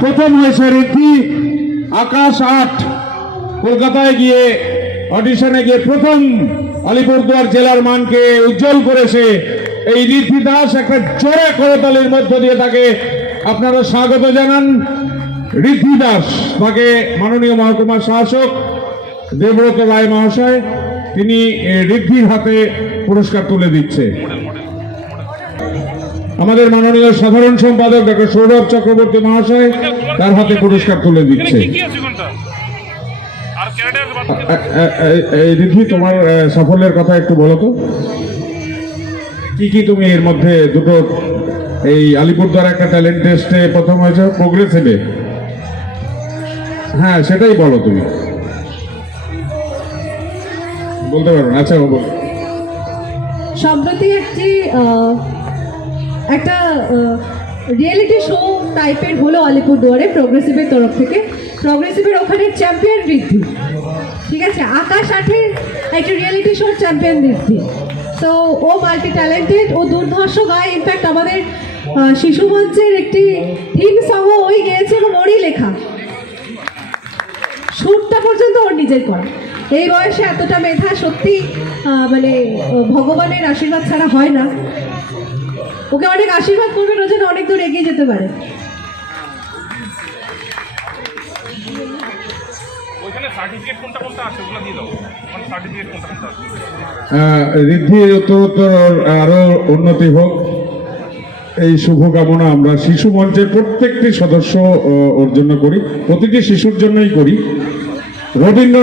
প্রথম হয়েছে ঋদ্ধি। আকাশ 8 কলকাতায় গিয়ে অডিশনে গিয়ে প্রথম আলিপুরদুয়ার জেলার মানকে উজ্জ্বল করেছে এই ঋদ্ধি দাস। একটা জোরে করতালির মধ্য দিয়ে তাকে আপনারা স্বাগত জানান। ঋদ্ধি দাস, তাকে মাননীয় মহকুমা শাসক দেবব্রত রায় মহাশয় তিনি ঋদ্ধির হাতে পুরস্কার তুলে দিচ্ছে। আমাদের মাননীয় সাধারণ সম্পাদক ডক্টর সৌরভ চক্রবর্তী মহাশয় তার হাতে পুরস্কার তুলে দিচ্ছে। এই ঋদ্ধি, তোমার সাফল্যের কথা একটু বলো তো, কি কি তুমি এর মধ্যে দুটো এই আলিপুরদুয়ার একটা ট্যালেন্ট টেস্টে প্রথম হয়েছে প্রোগ্রেসিভে, হ্যাঁ সেটাই বলো, তুমি বলতে পারো। আচ্ছা, সম্প্রতি একটা রিয়েলিটি শো টাইপের হলো আলিপুরদুয়ারে প্রোগ্রেসিভের তরফ থেকে। প্রোগ্রেসিভের ওখানে চ্যাম্পিয়ন ঋদ্ধি, ঠিক আছে, আকাশ 8-এর একটা রিয়েলিটি শোর চ্যাম্পিয়ন ঋদ্ধি। তো ও মাল্টি ট্যালেন্টেড, ও দুর্ধর্ষ গায়। ইনফ্যাক্ট আমাদের শিশু মঞ্চের একটি থিম সং ওই গেয়েছে এবং ওরই লেখা, সুরটা পর্যন্ত ওর নিজের করা। এই বয়সে এতটা মেধা সত্যি মানে ভগবানের আশীর্বাদ ছাড়া হয় না। ওকে অনেক আশীর্বাদ করবেন, ও যেন অনেক দূর এগিয়ে যেতে পারে। ঋদ্ধি উত্তরোত্তর আরো উন্নতি হোক, এই শুভকামনা আমরা শিশু মঞ্চের প্রত্যেকটি সদস্য ওর জন্য করি, প্রতিটি শিশুর জন্যই করি। রবীন্দ্র